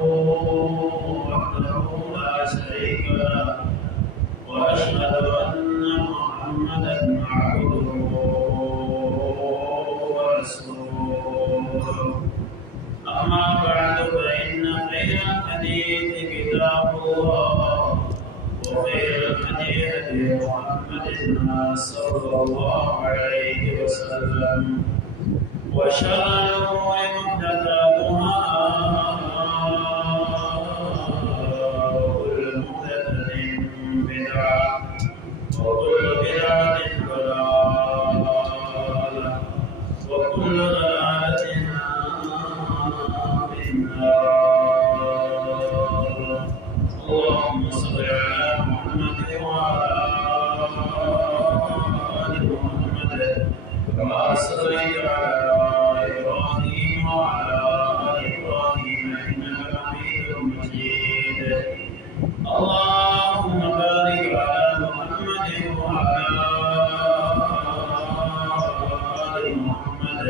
وحده لا شريك له وأشهد أن محمدا عبده ورسوله أما بعد فإن خير الحديث كتاب الله وخير الهدي هدي محمد صلى الله عليه وسلم وشر الأمور محدثاتها وكل محدثة بدعة وكل بدعة ضلالة وكل ضلالة في النار. اللهم صل على محمد وعلى آل محمد كما صليت على إبراهيم وعلى آل إبراهيم إنك حميد مجيد. اللهم بارك على محمد وعلى آل محمد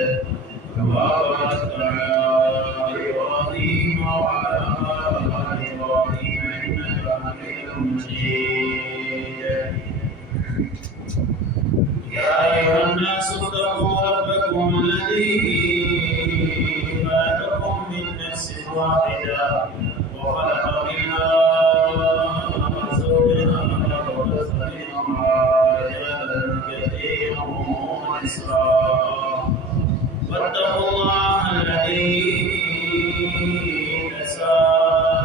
كما باركت على إبراهيم وعلى آل إبراهيم إنك حميد مجيد. يا أيها الناس اتقوا ربكم الذي خلقكم من نفس واحدة وخلق منها زوجها وبث منهما رجالا كثيرا ونساء واتقوا الله الذي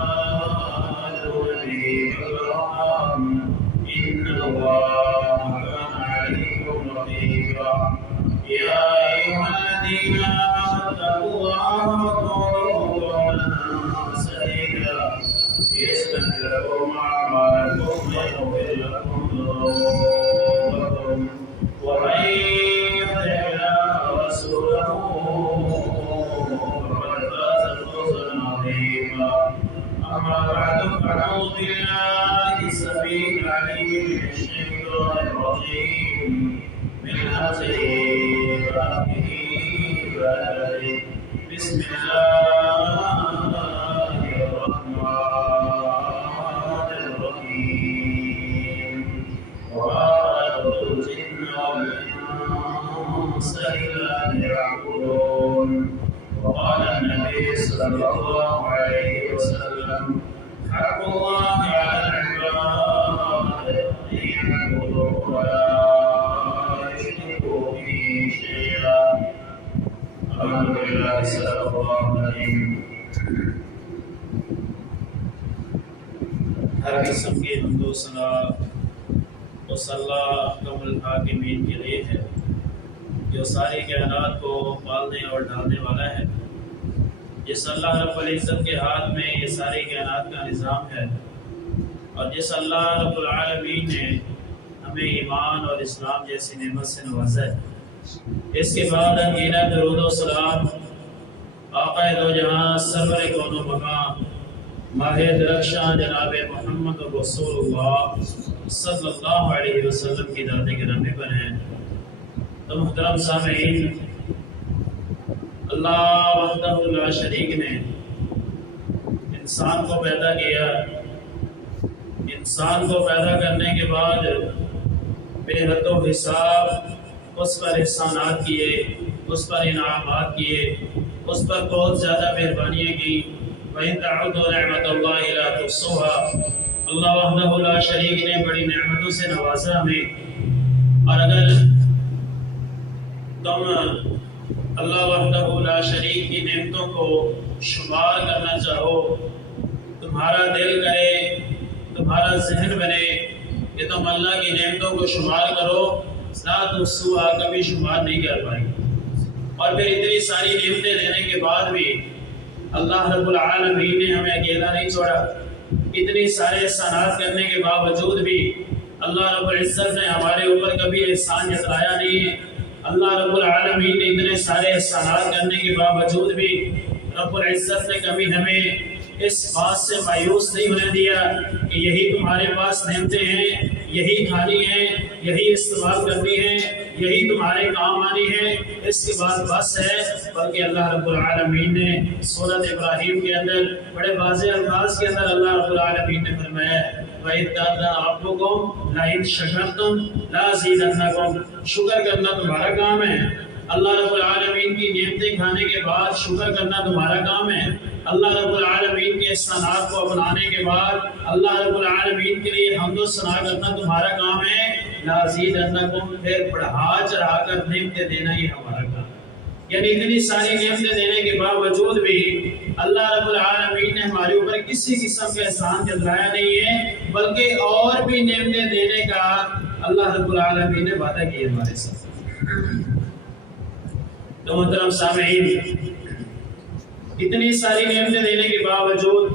تساءلون به والأرحام إن الله كان عليكم رقيبا. يا أيها الذين آمنوا اتقوا الله وقولوا قولا سديدا يصلح لكم أعمالكم ويغفر لكم ذنوبكم ومن يطع الله ورسوله فقد فاز فوزا عظيما. أما بعد فأعوذ بالله السميع العليم من الشيطان الرجيم من همزه ونفخه ونفثه. بسم الله الرحمن الرحيم. وما خلقت الجن والإنس إلا ليعبدون. وقال النبي صلى الله عليه وسلم حق الله على العباد أن يعبدوه ولا يشركوا به شيئا. الحمد لله صدق الله العظيم. ہر قسم کی حمد و ثنا اس اللہ احکم الحاکمین کے لیے ہے جو ساری کائنات کو پالنے اور ڈھالنے والا ہے. جس اللہ رب العزت کے ہاتھ میں یہ ساری کائنات کا نظام ہے اور جس اللہ رب العالمین نے ہمیں ایمان اور اسلام جیسی نعمت سے نوازا ہے. اس کے بعد انگینا درود و سلام آقا دو جہاں سرور کون و مقام ماہ درخشاں جناب محمد رسول اللہ صلی اللہ علیہ وسلم کی ذات گرامی پر ہیں. تو محترم سامعین، اللہ وحدہ لا شریک نے انسان کو پیدا کیا. انسان کو پیدا کرنے کے بعد بے حد و حساب اس پر احسانات کیے، اس پر انعامات کیے، اس پر بہت زیادہ مہربانیاں کی. وَإِن تَعُدُّوا نِعْمَتَ اللَّهِ لَا تُحْصُوهَا. اللہ وحدہ لا شریک نے بڑی نعمتوں سے نوازا ہمیں، اور اگر تم اللہ وحدہ لا شریک کی نعمتوں کو شمار کرنا چاہو، تمہارا دل کرے، تمہارا ذہن بنے کہ تم اللہ کی نعمتوں کو شمار کرو، لا تحصوها، کبھی شمار نہیں کر پائے. اور پھر اتنی ساری نعمتیں دینے کے بعد بھی اللہ رب العالمین نے ہمیں اکیلا نہیں چھوڑا. اتنی سارے احسانات کرنے کے باوجود بھی اللہ رب العزت نے ہمارے اوپر کبھی احسان جتلایا نہیں ہے. اللہ رب العالمین نے اتنے سارے احسانات کرنے کے باوجود بھی رب العزت نے کبھی ہمیں اس بات سے مایوس نہیں ہونے دیا کہ یہی تمہارے پاس نعمتیں ہیں، یہی کھانی ہے، یہی استعمال کرنی ہے، یہی تمہارے کام آنی ہے، اس کے بعد بس ہے۔ بلکہ اللہ رب العالمین نے سورۃ ابراہیم کے اندر بڑے واضح الفاظ کے اندر اللہ رب العالمین نے فرمایا وَإِذْ قَالَ رَبُّكُمْ لَئِنْ شَكَرْتُمْ لَأَزِيدَنَّكُمْ، شکر کرنا تمہارا کام ہے۔ اللہ رب العالمین کی نعمتیں کھانے کے بعد شکر کرنا تمہارا کام ہے۔ اللہ رب العالمین کے احسانات کو اپنانے کے بعد اللہ رب العالمین کے لیے حمد و ثنا کرنا تمہارا کام ہے۔ لَأَزِيدَنَّكُمْ، پھر بڑھا چڑھا کر نعمتیں دینا یہ ہمارا کام ہے۔ یعنی اتنی ساری نعمتیں دینے کے باوجود بھی اللہ رب العالمین نے ہمارے اوپر کسی قسم کا احسان جتلایا نہیں ہے، بلکہ اور بھی نعمتیں دینے کا اللہ رب العالمین نے وعدہ کیا ہمارے ساتھ۔ تو محترم سامعین، اتنی ساری نعمتیں دینے کے باوجود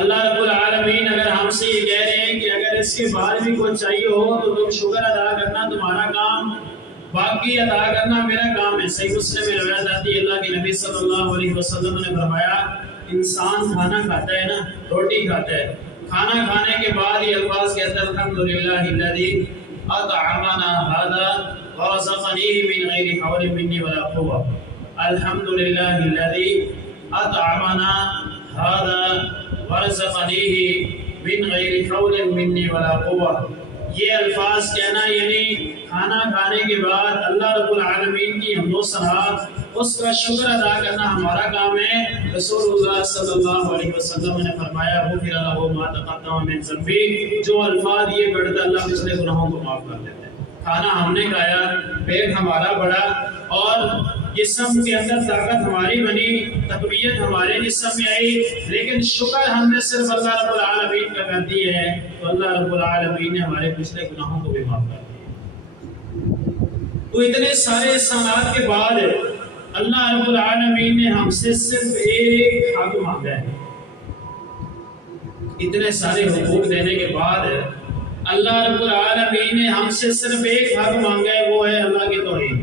اللہ رب العالمین اگر ہم سے یہ کہہ رہے ہیں کہ اگر اس کے بعد بھی کچھ چاہیے ہو تو تم شکر ادا کرنا تمہارا کام، باقی ادا کرنا میرا کام ہے۔ صحیح مسلم میں روایت آتی ہے، اللہ کے نبی صلی اللہ علیہ وسلم نے فرمایا انسان کھانا کھاتا ہے نا، روٹی کھاتا ہے، کھانا کھانے کے بعد یہ الفاظ کہتا ہے الحمدللہ الذی اطعمنا ھذا ورزقنیہ من غیر حول منی ولا قوة، الحمدللہ الذی اطعمنا ھذا ورزقنیہ من غیر حول منی ولا قوة۔ یہ الفاظ کہنا یعنی کھانا کھانے کے بعد اللہ رب العالمین کی حمد و ثنا، اس کا شکر ادا کرنا ہمارا کام ہے۔ رسول اللہ صلی اللہ علیہ وسلم نے فرمایا غفر لہ ما تقدم من ذنبہ، جو الفاظ یہ پڑھتا اللہ پچھلے گناہوں کو معاف کر دیتا ہے۔ کھانا ہم نے کھایا، پیٹ ہمارا بڑا اور جسم کے اندر طاقت ہماری بنی، تقویت ہمارے جسم میں آئی، لیکن شکر ہم نے صرف اللہ رب العالمین کا کر دی ہے تو اللہ رب العالمین نے ہمارے پچھلے گناہوں کو بھی معاف کر دیا۔ تو اتنے سارے احسانات کے بعد اللہ رب العالمین نے ہم سے صرف ایک حق مانگا ہے۔ اتنے سارے حقوق دینے کے بعد اللہ رب العالمین نے ہم سے صرف ایک حق مانگا ہے، وہ ہے اللہ کی توحید،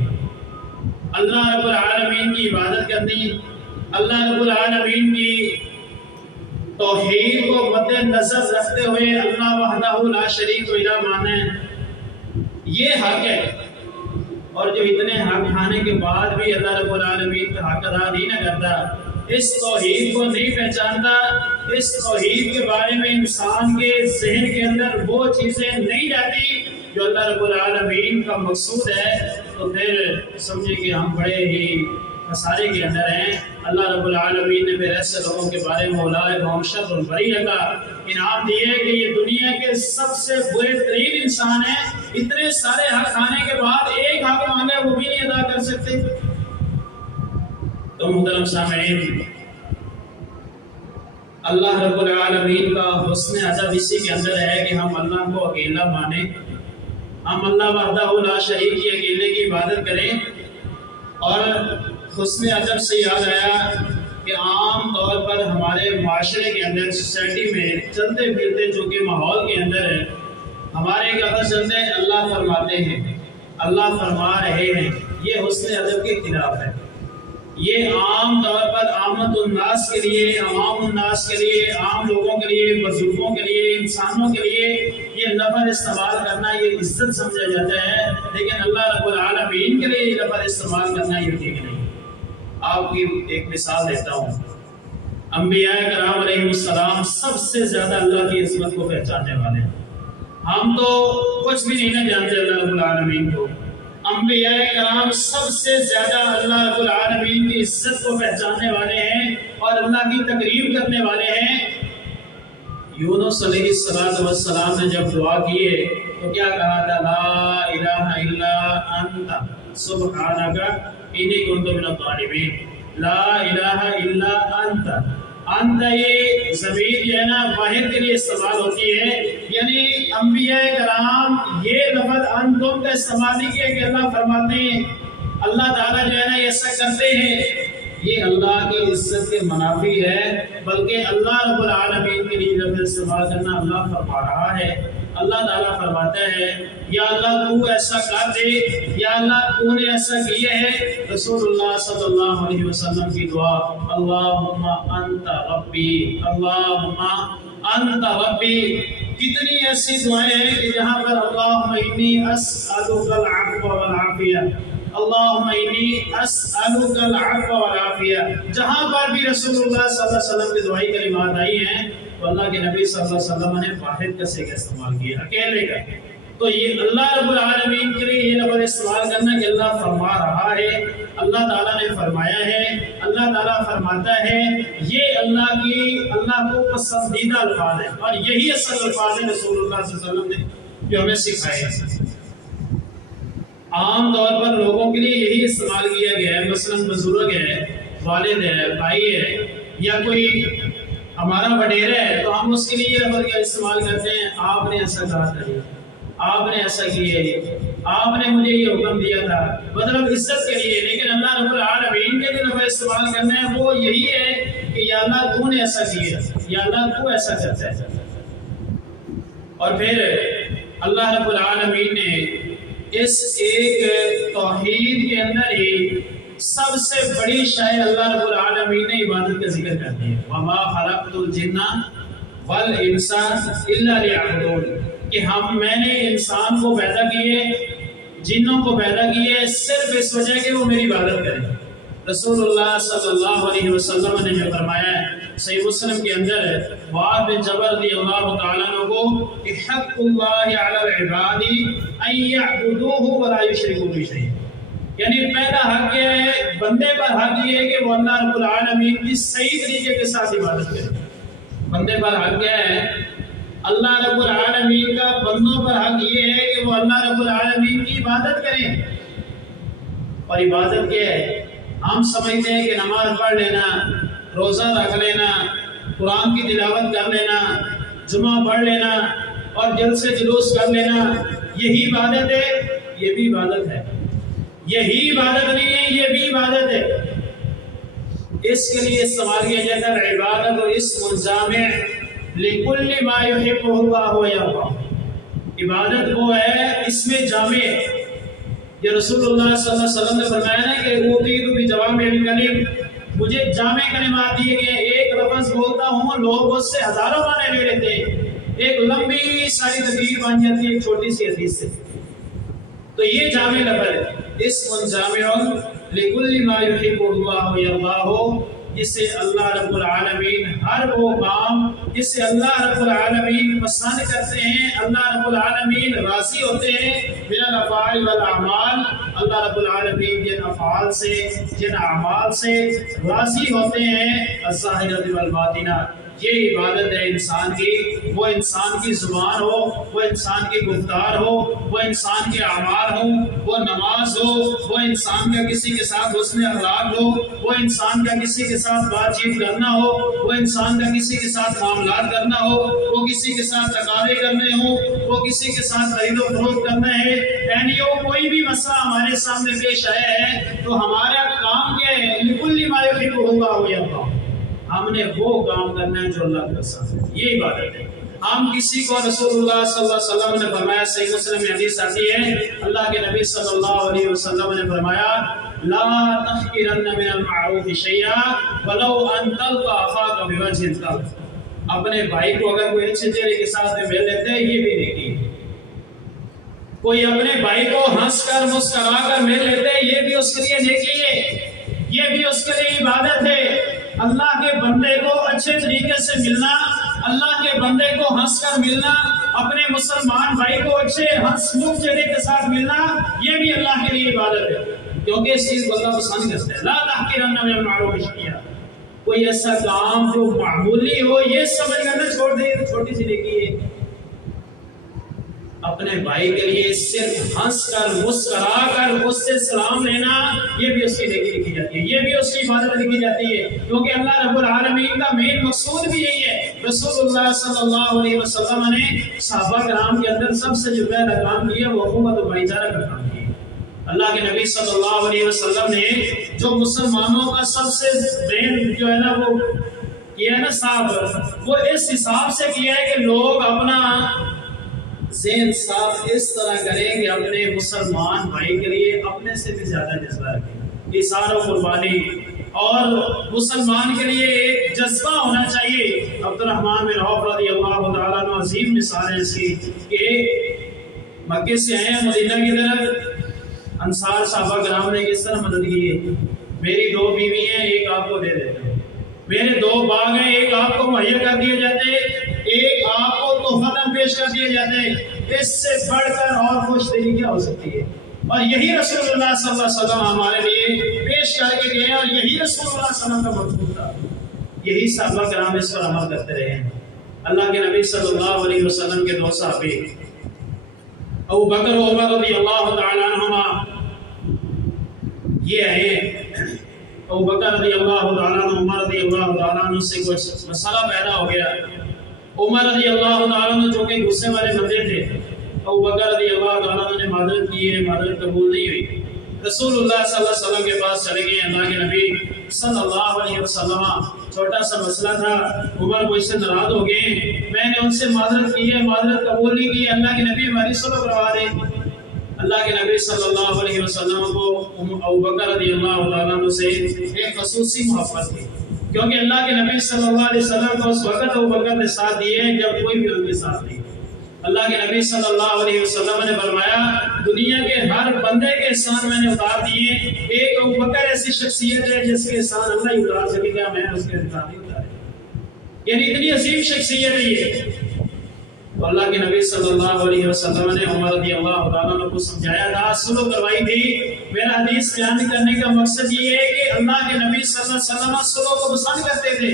اللہ رب العالمین کی عبادت کرنی، اللہ رب العالمین کی توحید کو مد نظر رکھتے ہوئے اللہ وحدہ لا شریک الہ مانا ہے، یہ حق ہے۔ اور جو اتنے حق کھانے کے بعد بھی اللہ رب العالمین کا حق ادا نہیں نہ کرتا، اس توحید کو نہیں پہچانتا، اس توحید کے بارے میں انسان کے ذہن کے اندر وہ چیزیں نہیں جاتی جو اللہ رب العالمین کا مقصود ہے، تو پھر سمجھے کہ ہم بڑے ہی خسارے کے اندر ہیں۔ اللہ رب العالمین نے پھر ایسے لوگوں کے بارے میں اولئک هم شر البریہ کا انعام دیے کہ یہ دنیا کے سب سے برے ترین انسان ہیں، اتنے سارے حق کھانے کے بعد ایک حق مانگے وہ بھی نہیں ادا کر سکتے۔ تو محترم سامعین، اللہ رب العالمین کا حسن ادب اسی کے اندر ہے کہ ہم اللہ کو اکیلا مانیں، ہم اللہ وحدہ لا شریک کی اکیلے کی عبادت کریں۔ اور حسن ادب سے یاد آیا کہ عام طور پر ہمارے معاشرے کے اندر، سوسائٹی میں چلتے پھرتے جو کہ ماحول کے اندر ہے، ہمارے لفظ چلتے ہیں اللہ فرماتے ہیں، اللہ فرما رہے ہیں، یہ حسن ادب کے خلاف ہے۔ یہ عام طور پر عامت الناس کے لیے، عوام الناس کے لیے، عام لوگوں کے لیے، بزرگوں کے لیے، انسانوں کے لیے یہ لفظ استعمال کرنا یہ عزت سمجھا جاتا ہے، لیکن اللہ رب العالمین کے لیے یہ لفظ استعمال کرنا یہ ٹھیک نہیں۔ آپ کی ایک مثال دیتا ہوں، انبیاء کرام علیہ السلام سب سے زیادہ اللہ کی عظمت کو پہچاننے والے ہیں۔ ہم تو کچھ بھی نہیں جانتے اللہ رب العالمین کو، انبیاء کرام سب سے زیادہ اللہ رب العالمین کی عزت کو پہچاننے والے ہیں اور اللہ کی تقریب کرنے والے ہیں۔ یونس علیہ السلام نے جب دعا کی ہے تو کیا کہا تھا؟ لا الہ الا انت سبحانک انی کنت من الظالمین۔ لا الہ الا انت، انت یہ ضمیر جو ہے نا واحد کے لیے استعمال ہوتی ہے، یعنی انبیاء کرام یہ لفظ انتم کا استعمال نہیں کیا کہ اللہ فرماتے ہیں، اللہ تعالیٰ جو ہے نا ایسا کرتے ہیں، یہ اللہ کی عزت کے منافی ہے، بلکہ اللہ رب العالمین کے لیے لفظ استعمال کرنا اللہ فرما رہا ہے۔ اللہ تعالیٰ فرماتا ہے یا اللہ تو ایسا کر دے، یا اللہ تو نے ایسا کیا ہے۔ رسول اللہ صلی اللہ علیہ وسلم کی دعا اللہم انت ربی، اللہم انت ربی، کتنی ایسی دعائیں ہیں کہ جہاں پر اللہم انی اسألک العفو والعافیہ، اللہم انی اسألک العفو والعافیہ، جہاں پر بھی رسول اللہ صلی اللہ علیہ وسلم کی دعائی کلمات آئی ہیں تو اللہ کے نبی صلی اللہ علیہ وسلم نے واحد کسے کا استعمال کیا، اکیلے کا۔ تو یہ اللہ رب العالمین کے لیے یہ لفظ استعمال کرنا کہ اللہ فرما رہا ہے، اللہ تعالیٰ نے فرمایا ہے، اللہ تعالیٰ فرماتا ہے، یہ اللہ کو پسندیدہ الفاظ ہیں، اور یہی اصل الفاظ ہیں رسول اللہ صلی اللہ علیہ وسلم نے جو ہمیں سکھائے ہیں۔ عام طور پر لوگوں کے لیے یہی استعمال کیا گیا ہے، مثلاً بزرگ ہے، والد ہے، بھائی ہے، یا کوئی ہمارا وڈیرا ہے تو ہم اس کے لیے یہ لفظ کا استعمال کرتے ہیں، آپ نے ایسا کہا تھا، آپ نے ایسا کیا ہے، آپ نے مجھے یہ حکم دیا تھا، مطلب عزت کے لیے۔ لیکن اللہ رب العالمین کے جو لفظ استعمال کرنا ہے وہ یہی ہے کہ یا اللہ تو نے ایسا کیا، یا اللہ تو ایسا کرتا ہے۔ اور پھر اللہ رب العالمین نے اس ایک توحید کے اندر ہی سب سے بڑی شے اللہ رب العالمین نے عبادت کا ذکر کر دیا، وَمَا خَلَقْتُ الْجِنَّ وَالْإِنسَ إِلَّا لِيَعْبُدُونِ، کہ میں نے انسان کو پیدا کیے، جنوں کو پیدا کیے صرف اس وجہ کہ وہ میری عبادت کریں۔ رسول اللہ صلی اللہ علیہ وسلم نے جو فرمایا ہے صحیح مسلم کے اندر، معاذ بن جبل رضی اللہ تعالیٰ عنہ کو کہ حق اللہ علی العباد ان یعبدوہ ولا یشرکوا بہ شیئا، یعنی پہلا حق یہ ہے، بندے پر حق یہ ہے کہ وہ اللہ رب العالمین کی صحیح طریقے کے ساتھ عبادت کرے۔ بندے پر حق کیا ہے؟ اللہ رب العالمین کا بندوں پر حق یہ ہے کہ وہ اللہ رب العالمین کی عبادت کریں۔ اور عبادت کیا ہے؟ ہم سمجھتے ہیں کہ نماز پڑھ لینا، روزہ رکھ لینا، قرآن کی تلاوت کر لینا، جمعہ پڑھ لینا اور جلسے جلوس کر لینا یہی عبادت ہے۔ یہ بھی عبادت ہے، یہی عبادت نہیں ہے، یہ بھی عبادت ہے۔ اس کے لیے استعمال کیا جاتا ہے عبادت اور اسم جامع لکل ما یحبہ اللہ ویرضاہ۔ عبادت وہ ہے اس میں جامع، یہ رسول اللہ صلی اللہ علیہ وسلم نے فرمایا نا کہ اوتیت بجوامع الکلم، مجھے جامع کلمات دیے گئے، ایک لفظ بولتا ہوں لوگ اس سے ہزاروں معنی لے لیتے ہیں، ایک لمبی ساری تقریر بن جاتی ہے ایک چھوٹی سی حدیث سے۔ تو یہ جامع لفظ ہے، اسم جامع لکل ما یحبہ اللہ ویرضاہ، جس سے اللہ رب العالمین ہر وہ کام جس سے اللہ رب العالمین پسند کرتے ہیں، اللہ رب العالمین راضی ہوتے ہیں، من الافعال والاعمال، اللہ رب العالمین جن افعال سے جن اعمال سے راضی ہوتے ہیں، الظاہرۃ والباطنہ، یہ عبادت ہے انسان کی، وہ انسان کی زبان ہو، وہ انسان کی گفتار ہو، وہ انسان کے اعمال ہو، وہ نماز ہو، وہ انسان کا کسی کے ساتھ حسن اخلاق ہو، وہ انسان کا کسی کے ساتھ بات چیت کرنا ہو، وہ انسان کا کسی کے ساتھ معاملات کرنا ہو، وہ کسی کے ساتھ تقاضے کرنے ہوں، وہ کسی کے ساتھ خرید و فروخت کرنا ہے، یعنی وہ کوئی بھی مسئلہ ہمارے سامنے پیش آیا ہے تو ہمارا کام کیا ہے؟ لکل ما یحبہ اللہ ویرضاہ، ہم نے وہ کام کرنا ہے جو اللہ کو پسند ہے، یہ عبادت ہے۔ ہم کسی کو رسول اللہ صلی اللہ علیہ وسلم نے فرمایا، صحیح مسلم میں حدیث آتی ہے، اللہ کے نبی صلی اللہ علیہ وسلم نے فرمایا، لا تحقرن من المعروف شیئا ولو ان تلقى اخاك بوجه طلق، اپنے بھائی کو اگر کوئی اچھے چہرے کے ساتھ مل لیتے ہیں یہ بھی نیکی ہے، کوئی اپنے بھائی کو ہنس کر مسکرا کر مل لیتے ہیں یہ بھی اس کے لیے نیکی ہے، یہ بھی اس کے لیے عبادت ہے۔ اللہ کے بندے کو اچھے طریقے سے ملنا، اللہ کے بندے کو ہنس کر ملنا، اپنے مسلمان بھائی کو اچھے ہنس مکھ چہرے کے ساتھ ملنا، یہ بھی اللہ کے لیے عبادت ہے، کیونکہ اس چیز کو اللہ پسند کرتا ہے۔ لا تحقرن من المعروف شیئا، کوئی ایسا کام جو معمولی ہو یہ سمجھ کر نہ چھوڑ دے، چھوٹی سی نیکی ہے۔ اپنے بھائی کے لیے صرف ہنس کر مسکرا کر اس سے سلام لینا یہ بھی اس کی نیکی لکھی جاتی ہے، یہ بھی اس کی عبادت لکھی جاتی ہے، کیونکہ اللہ رب العالمین کا مین مقصود بھی یہی ہے۔ رسول اللہ صلی اللہ علیہ وسلم نے صحابہ کرام کے اندر سب سے جو پہلا کام کیا وہ حکومت و بھائی چارہ کا کام کیا۔ اللہ کے نبی صلی اللہ علیہ وسلم نے جو مسلمانوں کا سب سے مین جو ہے نا وہ کیا ہے نا صاحب، وہ اس حساب سے کیا ہے کہ لوگ اپنا ذہن صاف اس طرح کریں کہ اپنے مسلمان بھائی کے لیے اپنے سے بھی زیادہ جذبہ رکھیں، ایثار و قربانی، اور مسلمان کے لیے ایک جذبہ ہونا چاہیے۔ عبد الرحمن بن عوف رضی اللہ تعالیٰ عنہ عظیم مثال ہے اس کی کہ مکے سے آئے ہیں مدینہ کی طرف، انصار صحابہ کرام نے کس طرح مدد کی ہے، میری 2 بیوی ہیں، ایک آپ کو دے دیتے ہیں، میرے 2 باغ ہیں، ایک آپ کو مہیا کر دیے جاتے، ایک آپ کو تحفہ پیش کر دیے جاتے، اس سے بڑھ کر اور خوش دلی کیا ہو سکتی ہے؟ اور یہی رسول اللہ صلی اللہ علیہ وسلم ہمارے لیے پیش کر کے گئے اور یہی رسول اللہ صلی اللہ علیہ وسلم کا مقصود تھا، یہی صحابہ کرام اس پر عمل کرتے رہے ہیں۔ اللہ کے نبی صلی اللہ علیہ وسلم کے 2 صحابی ابو بکر و عمر رضی اللہ تعالی عنہما یہ آئے، ابو بکر رضی اللہ تعالیٰ عنہ عمر رضی اللہ تعالیٰ عنہ سے کوئی مسئلہ پیدا ہو گیا۔ عمر رضی اللہ تعالیٰ عنہ جو کہ غصے والے بندے تھے، ابو بکر رضی اللہ تعالیٰ عنہ نے معذرت کی ہے، معذرت قبول نہیں ہوئی، رسول اللہ صلی اللہ علیہ وسلم کے پاس چلے گئے۔ اللہ کے نبی صلی اللہ علیہ وسلم، چھوٹا سا مسئلہ تھا، عمر مجھ سے ناراض ہو گئے، میں نے ان سے معذرت کی ہے، معذرت قبول نہیں کی، اللہ کے نبی ہماری صلح کروا دیں۔ اللہ کے نبی صلی اللہ علیہ وسلم کو ابو بکر رضی اللہ تعالیٰ عنہ سے ایک خصوصی محبت تھی، کیونکہ اللہ کے نبی صلی اللہ علیہ وسلم کو اس وقت ابو بکر نے ساتھ دیے جب کوئی بھی ان کے ساتھ نہیں۔ اللہ کے نبی صلی اللہ علیہ وسلم نے فرمایا دنیا کے ہر بندے کے احسان میں نے اتار دیے، ایک ابو بکر ایسی شخصیت ہے جس کے احسان اللہ ہی اتار سکے گا، میں اس کے احسان نہیں اتارے، یعنی اتنی عظیم شخصیت ہے یہ۔ اللہ کے نبی صلی اللہ علیہ وسلم نے عمر رضی اللہ تعالیٰ عنہ کو سمجھایا تھا، سلو کروائی تھی۔ میرا حدیث بیان کرنے کا مقصد یہ ہے کہ اللہ کے نبی صلی اللہ علیہ وسلم سلو کو پسند کرتے تھے۔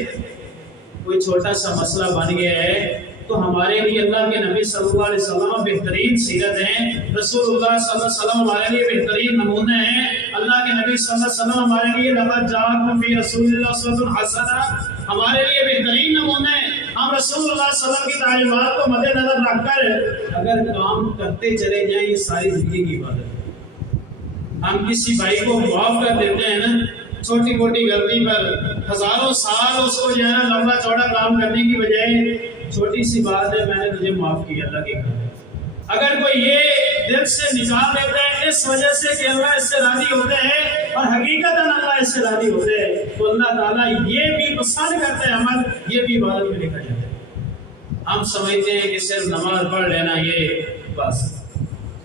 کوئی چھوٹا سا مسئلہ بن گیا ہے تو ہمارے لیے اللہ کے نبی صلی اللہ علیہ وسلم بہترین سیرت ہیں، رسول اللہ صلی اللہ علیہ وسلم ہمارے لیے بہترین نمونے ہیں۔ اللہ کے نبی صلی اللہ علیہ وسلم ہمارے لیے لقد جاءکم فی رسول اللہ اسوۃ حسنہ، ہمارے لیے بہترین نمونے ہیں۔ ہم رسول اللہ صلی اللہ علیہ وسلم کی تعلیمات کو مد نظر رکھ کر اگر کام کرتے چلے جائیں، یہ ساری زندگی کی عبادت ہے۔ ہم کسی بھائی کو معاف کر دیتے ہیں نا چھوٹی موٹی غلطی پر، ہزاروں سال اس کو جو ہے نا لمبا چوڑا کام کرنے کی بجائے چھوٹی سی بات ہے میں نے تجھے معاف کیا اللہ کے گھر۔ اگر کوئی یہ دل سے نکال دیتا ہے اس وجہ سے کہ اللہ اس سے راضی ہوتے ہیں اور حقیقتاً اللہ اس سے راضی ہوتے ہیں، تو اللہ تعالیٰ یہ بھی پسند کرتے ہیں عمل، یہ بھی عبادت میں لکھا جاتا ہے۔ ہم سمجھتے ہیں کہ صرف نماز پڑھ لینا یہ بس،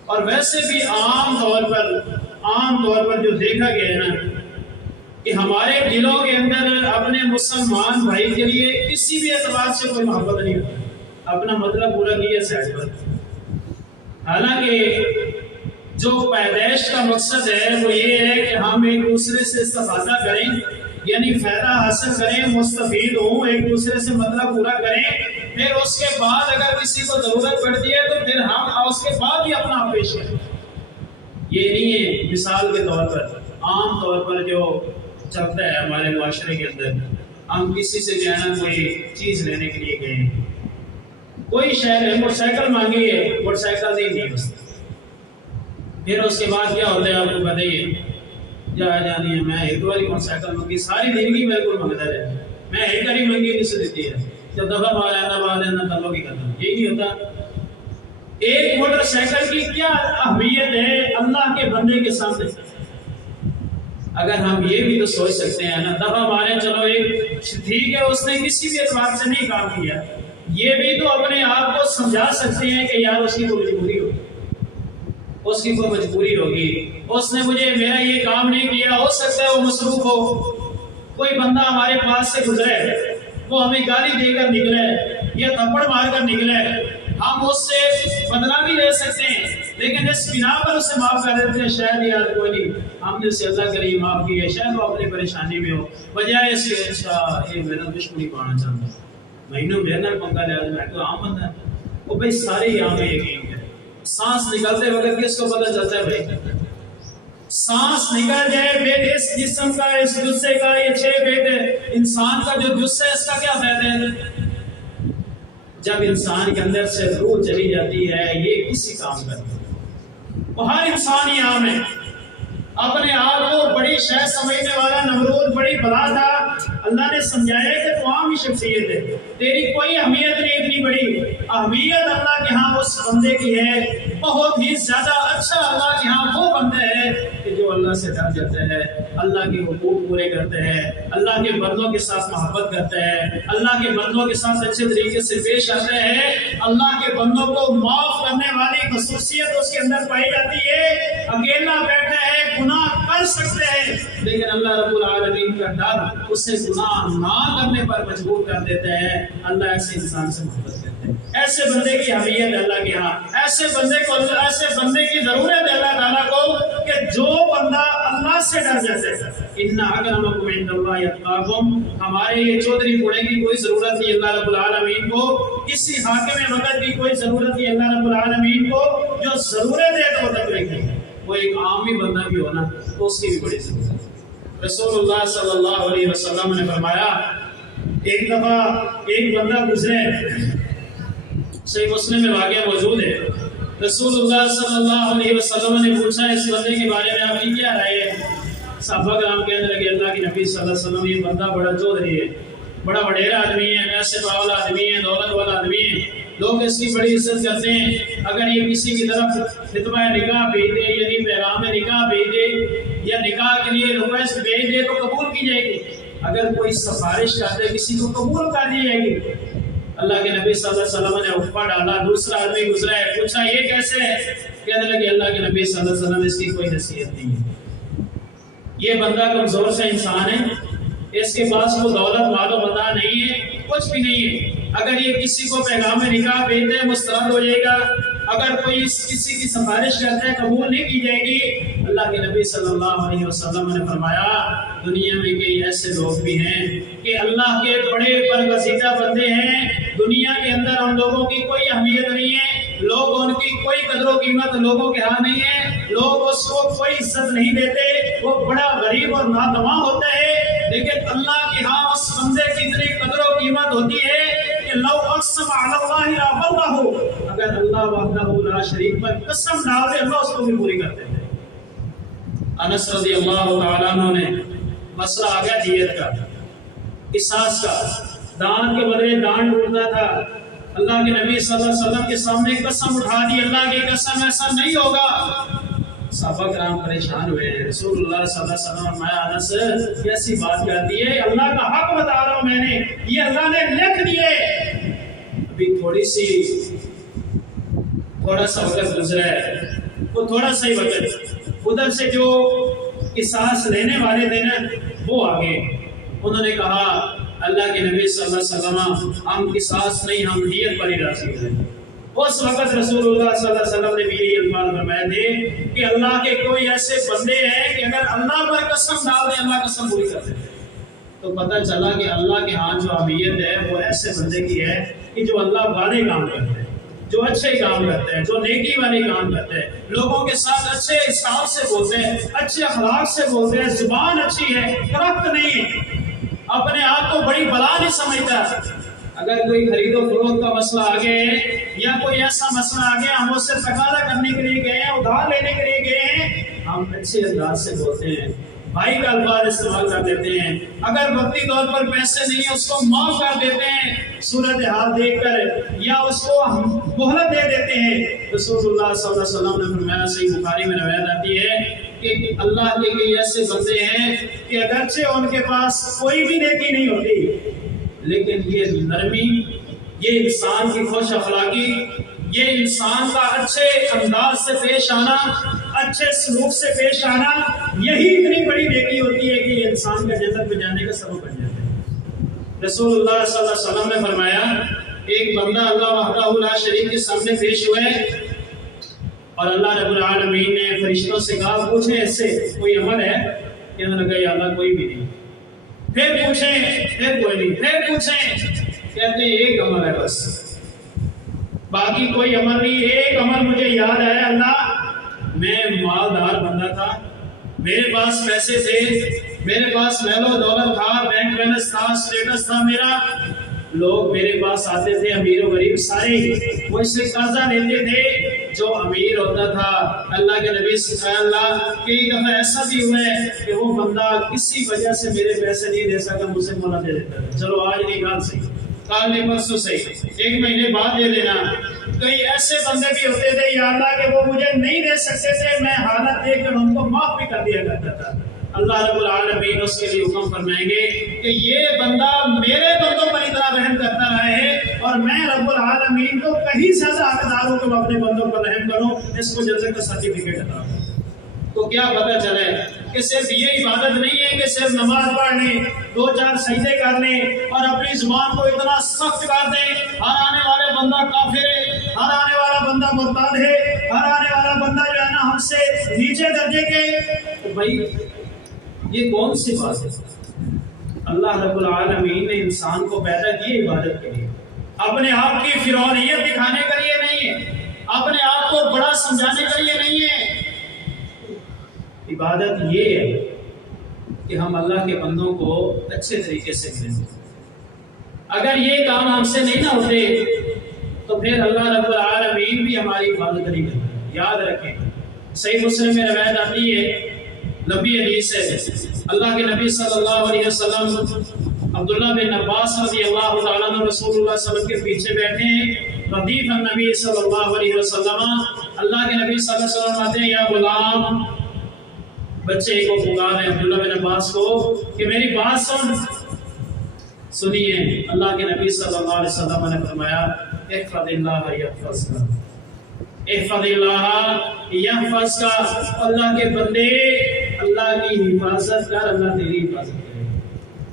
اور ویسے بھی عام طور پر جو دیکھا گیا ہے نا کہ ہمارے دلوں کے اندر اپنے مسلمان بھائی کے لیے کسی بھی اعتبار سے کوئی محبت نہیں ہوتی، اپنا مطلب پورا کیا سائڈ پر۔ حالانکہ جو پیدائش کا مقصد ہے وہ یہ ہے کہ ہم ایک دوسرے سے استفادہ کریں، یعنی فائدہ حاصل کریں، مستفید ہوں، ایک دوسرے سے مطلب پورا کریں، پھر اس کے بعد اگر کسی کو ضرورت پڑتی ہے تو پھر ہم اس کے بعد ہی اپنا پیش کریں۔ یہ نہیں ہے مثال کے طور پر، عام طور پر جو چلتا ہے ہمارے معاشرے کے اندر، ہم کسی سے جو ہے نا کوئی چیز لینے کے لیے گئے، کوئی شہر ہے موٹر سائیکل مانگی ہے، موٹر سائیکل نہیں بس، پھر اس کے بعد کیا ہوتا ہے آپ کو بتائیے، جانی ہے میں ایک بار موٹر سائیکل مانگی، ساری زندگی میرے کو مانگتا رہے، میں ایک بار ہی مانگی نہیں سے دیتی ہے، جب دفعہ مارنا تلو کی کرنا، یہی نہیں ہوتا۔ ایک موٹر سائیکل کی کیا اہمیت ہے اللہ کے بندے کے سامنے؟ اگر ہم یہ بھی تو سوچ سکتے ہیں نا، دفعہ مارے چلو ایک ٹھیک ہے، اس نے کسی بھی اعتبار سے نہیں کام کیا، یہ بھی تو اپنے آپ کو سمجھا سکتے ہیں کہ یار اس کی کوئی مجبوری ہوگی، اس کی کوئی مجبوری ہوگی، اس نے مجھے میرا یہ کام نہیں کیا، ہو سکتا ہے وہ مصروف ہو۔ کوئی بندہ ہمارے پاس سے گزرے، وہ ہمیں گالی دے کر نکلے یا تھپڑ مار کر نکلے، ہم اس سے بدلہ بھی لے سکتے ہیں، لیکن اس بنا پر اسے معاف کر دیتے ہیں، شاید یار کوئی نہیں، ہم نے اسے اللہ کے لیے معاف کی ہے، شاید وہ اپنی پریشانی میں ہو، بجائے اس کے اچھا یہ میرا دشمنی پانا چاہتا ہے، مہینوں میرے نال پنگا لیا، میں تو عام بندہ ہے، وہ بھائی سارے ہی عام یقین ہے۔ سانس نکلتے وقت کس کو پتہ چلتا ہے بھائی؟ سانس نکل جائے پھر اس جسم کا، اس جثے کا، یہ 6 فٹ انسان کا جو جثہ ہے اس کا کیا فائدہ ہے؟ جب انسان کے اندر سے روح چلی جاتی ہے، یہ کسی کام کا نہیں۔ وہ ہر انسان ہی عام ہے، اپنے آپ کو بڑی شے سمجھنے والا نمرود بڑی بلا تھا، اللہ نے سمجھایا کہ تو عام ہی شخصیت ہے، تیری کوئی اہمیت نہیں اتنی بڑی، اہمیت اللہ کے ہاں اس بندے کی ہے، بہت ہی زیادہ اچھا اللہ کے ہاں وہ بندہ ہے کہ جو اللہ سے ڈر جاتا ہے، اللہ کے حقوق پورے کرتے ہیں، اللہ کے بندوں کے ساتھ محبت کرتا ہے، اللہ کے بندوں کے ساتھ اچھے طریقے سے پیش آتا ہے، اللہ کے بندوں کو معاف کرنے والی خصوصیت اس کے اندر پائی جاتی ہے۔ اکیلا بیٹھا ہے، گناہ کر سکتے ہیں، لیکن اللہ رب العالمین کا ڈر اسے گناہ نہ کرنے پر مجبور کر دیتا ہے۔ اللہ ایسے انسان سے محبت کرتا ہے، ایسے بندے کی اہمیت اللہ کے ہاں، ایسے بندے کی ضرورت ہے اللہ تعالیٰ کو کہ جو بندہ اللہ سے ڈر جاتا ہے۔ ان اکرمکم عند اللہ اتقاکم، ہمارے یہ چودھری پڑھنے کی کوئی ضرورت نہیں اللہ رب العالمین کو، کسی حاکم وقت کی کوئی ضرورت نہیں اللہ رب العالمین کو، جو ضرورت ہے تو وہ تک رکھے، وہ ایک عامی بندہ بھی ہونا تو اس کی بھی بڑی ضرورت ہے۔ رسول اللہ صلی اللہ علیہ وسلم نے فرمایا، ایک دفعہ ایک بندہ گزرے، صحیح مسلم میں واقعہ موجود ہے، رسول اللہ صلی اللہ علیہ وسلم نے پوچھا اس بندے کے بارے میں آپ کی کیا رائے ہے؟ صحابہ کرام کہنے لگے اللہ کے نبی صلی اللہ علیہ وسلم یہ بندہ بڑا چودھری ہے، بڑا وڈیرا آدمی ہے، پیسے والا آدمی ہے، دولت والا آدمی ہے، لوگ اس کی بڑی عزت کرتے ہیں، اگر یہ کسی کی طرف خطبہ نکاح بھیج دے یعنی پیغام نکاح بھیج دے یا نکاح کے لیے ریکویسٹ بھیج دے تو قبول کی جائے گی، اگر کوئی سفارش کرتے کسی کو قبول کر دی جائے گی۔ اللہ کے نبی صلی اللہ علیہ وسلم نے حکم ڈالا، دوسرا آدمی گزرا ہے، پوچھا یہ کیسے ہے؟ کہنے لگے اللہ کے نبی صلی اللہ علیہ وسلم اس کی کوئی حیثیت نہیں ہے، یہ بندہ کمزور سا انسان ہے، اس کے پاس وہ دولت مال و متاع نہیں ہے، کچھ بھی نہیں ہے، اگر یہ کسی کو پیغام نکاح بھیجتے ہیں مسترد ہو جائے گا، اگر کوئی کسی کی سفارش کرتا ہے قبول نہیں کی جائے گی۔ اللہ کے نبی صلی اللہ علیہ وسلم نے فرمایا دنیا میں کئی ایسے لوگ بھی ہیں کہ اللہ کے بڑے برگزیدہ بندے ہیں، دنیا کے اندر ان لوگوں کی کوئی اہمیت نہیں ہے، لوگ ان کی کوئی قدر و قیمت لوگوں کے ہاں نہیں ہے، لوگ اس کو کوئی عزت نہیں دیتے، وہ بڑا غریب اور ناتواں ہوتا ہے، لیکن اللہ کے ہاں اس بندے کی اتنی قدر و قیمت ہوتی ہے کہ لو اقسم علی اللہ لابرہ، اگر اللہ وحدہ لا شریک پر قسم ڈال دے اللہ اس کو بھی پوری کر دیتے ہیں۔ انس رضی اللہ تعالیٰ عنہ نے مسئلہ آ گیا دیت کا، قصاص کا، دان کے بدلے دان ڈھونڈتا تھا، اللہ کے نبی صلی اللہ علیہ وسلم کے سامنے قسم اٹھا دی، اللہ کی قسم ایسا نہیں ہوگا۔ صحابہ کرام پریشان ہوئے، رسول اللہ صلی اللہ علیہ وسلم میں انس کیسی بات کرتی ہے، اللہ کا حق بتا رہا ہوں میں نے، یہ اللہ نے لکھ دیے۔ ابھی تھوڑا سا وقت گزرا ہے، وہ تھوڑا سا ہی وقت، ادھر سے جو قصاص لینے والے تھے نا وہ آگے، انہوں نے کہا اللہ کے نبی صلی اللہ علیہ وسلم ہم قصاص نہیں، ہم دیت پر ہی راضی ہیں۔ اس وقت رسول اللہ صلی اللہ علیہ وسلم نے بھی یہ الفاظ فرمائے تھے کہ اللہ کے کوئی ایسے بندے ہیں کہ اگر اللہ پر قسم ڈال دیں اللہ قسم پوری کر دے، تو پتہ چلا کہ اللہ کے ہاں جو اہمیت ہے وہ ایسے بندے کی ہے کہ جو اللہ والے کام کرتے ہیں، جو اچھے کام کرتے ہیں، جو نیکی والے کام کرتے ہیں، لوگوں کے ساتھ اچھے حساب سے بولتے ہیں، اچھے اخلاق سے بولتے ہیں، زبان اچھی ہے، کرپٹ نہیں ہے، اپنے آپ کو بڑی بلا نہیں سمجھتا۔ اگر کوئی خرید و فروخت کا مسئلہ آ گیا ہے یا کوئی ایسا مسئلہ آ گیا ہم اس سے تقاضا کرنے کے لیے گئے ہیں، ادھار لینے کے لیے گئے ہیں، ہم اچھے انداز سے بولتے ہیں، بھائی کا الفاظ استعمال کر دیتے ہیں، اگر وقتی طور پر پیسے نہیں ہیں اس کو معاف کر دیتے ہیں صورتحال دیکھ کر، یا اس کو ہم مہلت دے دیتے ہیں۔ رسول اللہ صلی اللہ علیہ وسلم نے فرمایا، صحیح بخاری میں روایت آتی ہے کہ اللہ کے کئی ایسے بندے ہیں کہ اگرچہ ان کے پاس کوئی بھی نیکی نہیں ہوتی، لیکن یہ نرمی، یہ انسان کی خوش اخلاقی، یہ انسان کا اچھے انداز سے پیش آنا، اچھے سلوک سے پیش آنا، یہی اتنی بڑی نیکی ہوتی ہے کہ یہ انسان کا جنت میں جانے کا سبب بن جاتا ہے۔ رسول اللہ صلی اللہ علیہ وسلم نے فرمایا ایک بندہ اللہ وحدہ لا شریک کے سامنے پیش ہوئے اور اللہ رب العالمین نے فرشتوں سے کہا پوچھیں اس سے کوئی عمل ہے؟ کہنے لگا یا اللہ کوئی بھی نہیں۔ پھر پوچھیں، پھر کوئی نہیں، پھر پوچھیں، کہتے ہیں ایک عمل ہے بس، باقی کوئی عمل نہیں، ایک عمل مجھے یاد ہے اللہ، میں مالدار بندہ تھا، میرے پاس پیسے تھے، میرے پاس مال و دولت تھا، بینک بیلنس تھا، اسٹیٹس تھا میرا، لوگ میرے پاس آتے تھے، امیر و غریب سارے، وہ اس سے قرضہ لیتے تھے۔ جو امیر ہوتا تھا، اللہ کے نبی صلی اللہ علیہ وسلم کئی دفعہ ایسا بھی ہوا ہے کہ وہ بندہ کسی وجہ سے میرے پیسے نہیں دے سکا، مجھ سے مولا دے دیتا ہے، چلو آج نہیں کل سے، کل نہیں پرسوں سے، ایک مہینے بعد دے دینا۔ کئی ایسے بندے بھی ہوتے تھے یا اللہ کہ وہ مجھے نہیں دے سکتے تھے، میں حالت دیکھ کر ان کو معاف بھی کر دیا کرتا تھا۔ اللہ رب العالمین اس کے لیے حکم فرمائیں گے کہ یہ بندہ میرے بندوں پر اتنا رحم کرتا رہا ہے اور میں رب العالمین کو کہیں زیادہ حقدار ہوں کہ میں اپنے بندوں پر رحم کروں، اس کو جنت کا سرٹیفکیٹ عطا ہوں۔ تو کیا پتہ چلے کہ صرف یہ عبادت نہیں ہے کہ صرف نماز پڑھ لیں، 2-4 سجدے کر لیں اور اپنی زبان کو اتنا سخت کر دیں، ہر آنے والا بندہ کافر ہے، ہر آنے والا بندہ مرتد ہے، ہر آنے والا بندہ جو ہے نا ہم سے نیچے درجے کے۔ تو بھائی یہ کون سی بات ہے؟ اللہ رب العالمین نے انسان کو پیدا کیا عبادت کے لیے، اپنے آپ کی فرعونیت دکھانے کے لیے نہیں ہے، اپنے آپ کو بڑا سمجھانے کے لیے نہیں ہے۔ عبادت یہ ہے کہ ہم اللہ کے بندوں کو اچھے طریقے سے ملیں۔ اگر یہ کام ہم سے نہیں نہ ہوتے تو پھر اللہ رب العالمین بھی ہماری حفاظت نہیں کرتا۔ یاد رکھیں، صحیح مسلم میں روایت آتی ہے، نبی حدیث ہے، اللہ کے نبی صلی اللہ علیہ وسلم عبداللہ بن عباس رضی اللہ تعالیٰ عنہ رسول اللہ صلی اللہ علیہ وسلم کے پیچھے بیٹھے ہیں، ردیف النبی صلی اللہ علیہ وسلم، اللہ کے نبی صلی اللہ علیہ وسلم آتے ہیں، یا غلام، بچے کو پکار ہیں عبداللہ بن عباس کو کہ میری بات سنیے۔ اللہ کے نبی صلی اللہ علیہ وسلم نے فرمایا احفظ اللہ یحفظک، احفظ اللہ یحفظک، اللہ کے بندے اللہ کی حفاظت کر، اللہ تیری حفاظت کرے گا،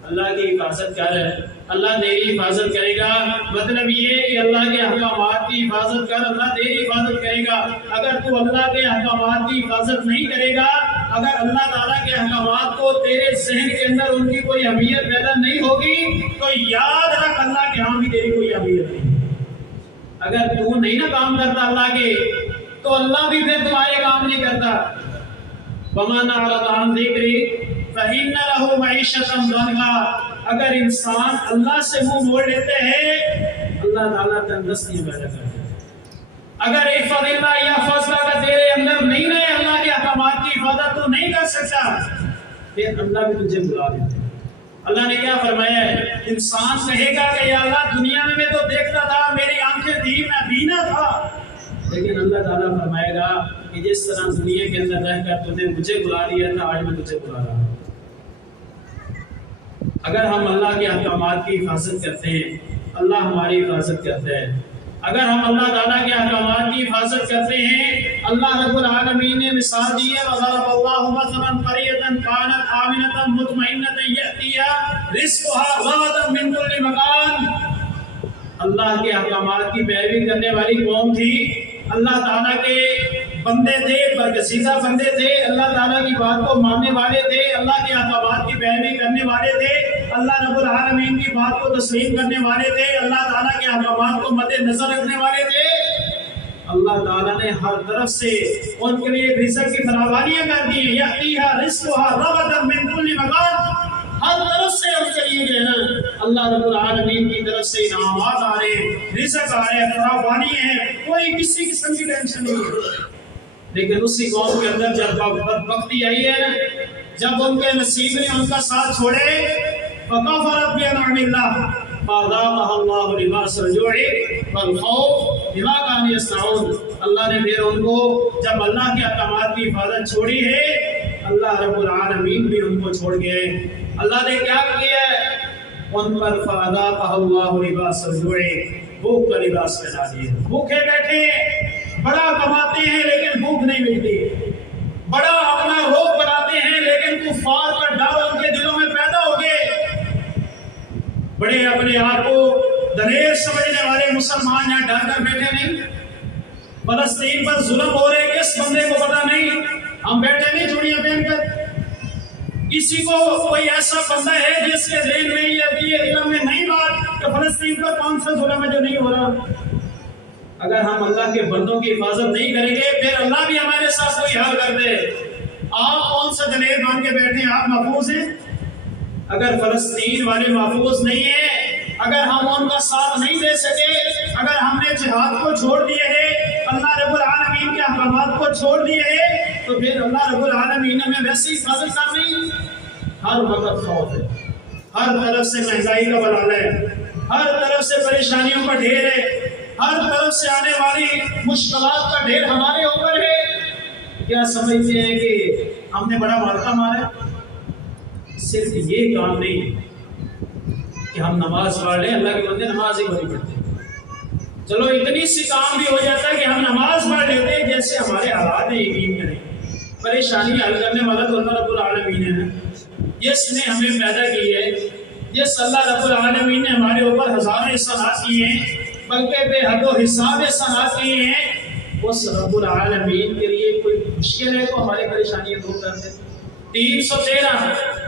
اللہ کی حفاظت کر، اللہ تیری حفاظت کرے گا۔ مطلب یہ کہ اللہ کے احکامات کی حفاظت کر، اللہ تیری حفاظت کرے گا۔ اگر تو اللہ کے احکامات کی حفاظت نہیں کرے گا، اگر اللہ تعالیٰ کے احکامات کو تیرے ذہن کے اندر ان کی کوئی اہمیت پیدا نہیں ہوگی تو یاد رکھ اللہ کے ہاں بھی تیری کوئی اہمیت نہیں۔ اگر تو نہیں نہ کام کرتا اللہ کے تو اللہ بھی پھر تمہارے کام نہیں کرتا۔ وَمَنْ أَعْرَضَ عَنْ ذِكْرِي فَإِنَّ لَهُ مَعِيشَةً ضَنْكًا، اگر انسان اللہ سے منہ موڑ لیتے ہیں اللہ تعالیٰ تندرستی پیدا کرتا ہے۔ اگر احفظ اللہ یحفظک کا تیرے اندر نہیں رہے، اللہ کے احکامات کی حفاظت تو نہیں کر سکتا، پھر اللہ بھی تجھے بلا دیتے ہیں۔ اللہ نے کیا فرمایا ہے؟ انسان کہے گا کہ یا اللہ دنیا میں تو دیکھتا تھا، میری آنکھیں تھی، میں بینا تھا، لیکن اللہ تعالیٰ فرمائے گا کہ جس طرح دنیا کے اندر رہ کر تو نے مجھے بلا لیا تھا، آج میں تجھے بلا رہا ہوں۔ اگر ہم اللہ کے احکامات کی حفاظت کرتے ہیں اللہ ہماری حفاظت کرتا ہے۔ اگر ہم اللہ تعالیٰ کے احکامات کی حفاظت کرتے ہیں، اللہ رب العالمین نے مثال دی ہے، وَضَرَبَ اللَّهُ مَثَلًا قَرْيَةً كَانَتْ آمِنَةً مُطْمَئِنَّةً يَأْتِيهَا رِزْقُهَا رَغَدًا مِنْ كُلِّ مَكَانٍ، اللہ کے احکامات کی پیروی کرنے والی قوم تھی، اللہ تعالیٰ کے بندے تھے، برگزیدہ بندے تھے، اللہ تعالیٰ کی بات کو ماننے والے تھے، اللہ کے احکامات کی پیروی کرنے والے تھے، اللہ رب العالمین کی بات کو تسلیم کرنے والے تھے، اللہ تعالیٰ کے احکامات کو مد نظر رکھنے والے تھے۔ اللہ تعالیٰ نے ہر طرف سے ان کے لیے رزق کی فراوانیاں کر دی ہیں، یأتیہا رزقہا رغدا من کل مکان، ہر طرف سے ان کے لیے جو ہے نا اللہ رب العالمین کی طرف سے انعامات آ رہے ہیں، رزق آ رہے ہیں، فراوانی ہے، کوئی کسی قسم کی ٹینشن نہیں ہے۔ لیکن اسی قوم کے اندر جب بدبختی آئی ہے، جب ان کے نصیب نے ان کا ساتھ چھوڑے، فَكَفَرَتْ بِأَنْعُمِ اللَّهِ فَأَذَاقَهَا اللَّهُ لِبَاسَ الْجُوعِ وَالْخَوْفِ بِمَا كَانُوا يَصْنَعُونَ، اللہ نے پھر ان کو جب اللہ کے احکامات کی حفاظت چھوڑی ہے، اللہ رب العالمین بھی ان کو چھوڑ گئے۔ اللہ نے کیا کیا ہے؟ ان پر فَأَذَاقَهَا اللَّهُ لِبَاسَ الْجُوعِ، بھوک کا لباس پہنا دیا۔ بھوکے بیٹھے بڑا کماتے ہیں لیکن بھوک نہیں ملتی، بڑا اپنا روگ بناتے ہیں لیکن کفار کا ڈر ان کے دلوں میں پیدا ہو گئے۔ بڑے اپنے آپ کو دلیر سمجھنے والے مسلمان یہاں ڈر کر بیٹھے نہیں، فلسطین پر ظلم ہو رہے کس بندے کو پتا نہیں، ہم بیٹھے نہیں چوڑیاں پہن کر۔ کسی کو کوئی ایسا بندہ ہے جس کے ذہن میں یہ علم میں نہیں بات کہ فلسطین پر کون سا ظلم ہے جو نہیں ہو رہا۔ اگر ہم اللہ کے بندوں کی حفاظت نہیں کریں گے پھر اللہ بھی ہمارے ساتھ کوئی حال کر دے۔ آپ کون سا دلیر مان کے بیٹھے ہیں؟ آپ محفوظ ہیں؟ اگر فلسطین والے محفوظ نہیں ہیں، اگر ہم ان کا کا ساتھ نہیں دے سکے، اگر ہم نے جہاد کو چھوڑ دیے ہے، اللہ رب العالمین کے احکامات کو چھوڑ دیے ہے، تو پھر اللہ رب العالمین ہمیں ویسے ہی حفاظت کرنی۔ ہر وقت خوف ہے، ہر طرف سے مہنگائی کا بلال ہے، ہر طرف سے پریشانیوں کا ڈھیر ہے، ہر طرف سے آنے والی مشکلات کا ڈھیر ہمارے اوپر ہے۔ کیا سمجھتے ہیں کہ ہم نے بڑا مارکا مارا ہے؟ صرف یہ کام نہیں کہ ہم نماز پڑھ لیں، اللہ کے بندے نماز ہی نہیں پڑھتے، چلو اتنی سی کام بھی ہو جاتا ہے کہ ہم نماز پڑھ لیتے ہیں جیسے ہمارے حالات ہیں، یقین کریں پریشانی حل کرنے والا تو اللہ رب العالمین ہے، جس نے ہمیں پیدا کی ہے، جس اللہ رب العالمین نے ہمارے اوپر ہزاروں احسانات کیے ہیں، بلکہ بے حد و حساب احسانات کیے ہیں، اس رب العالمین کے لیے کوئی مشکل ہے تو ہماری پریشانیاں دور کر دے۔ 313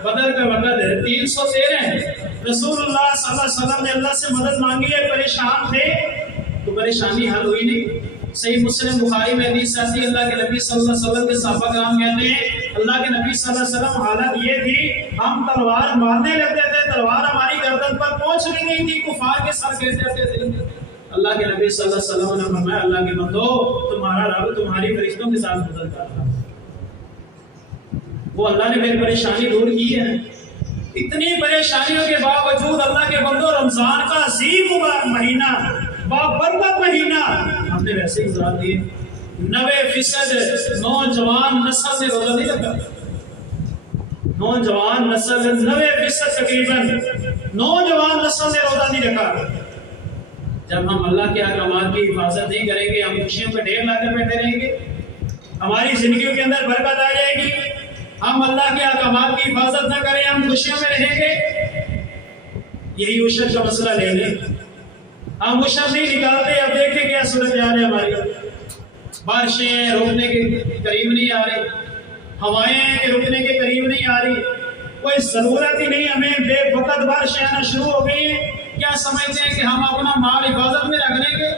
بدر کا وقت ہے، 313 رسول اللہ صلی اللہ علیہ وسلم نے اللہ سے مدد مانگی ہے، پریشان تھے تو پریشانی حل ہوئی نہیں۔ صحیح مسلم بخاری میں حدیث آتی ہے، اللہ کے نبی صلی اللہ علیہ وسلم کے صحابہ کرام کہتے ہیں اللہ کے نبی صلی اللہ علیہ وسلم حالت یہ تھی ہم تلوار مارنے لگتے تھے، تلوار ہماری گردن پر پہنچ نہیں گئی تھی، کفار کے سر گر جاتے تھے۔ اللہ کے نبی صلی اللہ علیہ وسلم نے فرمایا اللہ کے بندو تمہارا رب تمہاری فرشتوں کے ساتھ مدد کر رہا ہے، وہ اللہ نے میری پریشانی دور کی ہے۔ اتنی پریشانیوں کے باوجود اللہ کے بندو رمضان کا عظیم مبارک مہینہ، بابرکت مہینہ ہم نے ویسے گزار دیے۔ 90% نوجوان نسل نے روزہ نہیں رکھا، نوجوان نسل 90% تقریباً نوجوان نسل نے روزہ نہیں رکھا۔ جب ہم اللہ کے احکامات کی حفاظت نہیں کریں گے، ہم خوشیوں کا ڈھیر لا کر بیٹھے رہیں گے، ہماری زندگیوں کے اندر برکت آ جائے گی۔ ہم اللہ کے احکامات کی حفاظت نہ کریں، ہم خوشیوں میں رہیں گے۔ یہی عشر کا مسئلہ لے لیں، ہم عشر نہیں نکالتے، اب دیکھیں کیا صورتحال ہے ہماری۔ بارشیں روکنے کے قریب نہیں آ رہی، ہوائیں رکنے کے قریب نہیں آ رہی، کوئی ضرورت ہی نہیں، ہمیں بے وقت بارشیں آنا شروع ہو گئی ہیں۔ کیا سمجھتے ہیں کہ ہم اپنا مال حفاظت میں رکھ لیں گے؟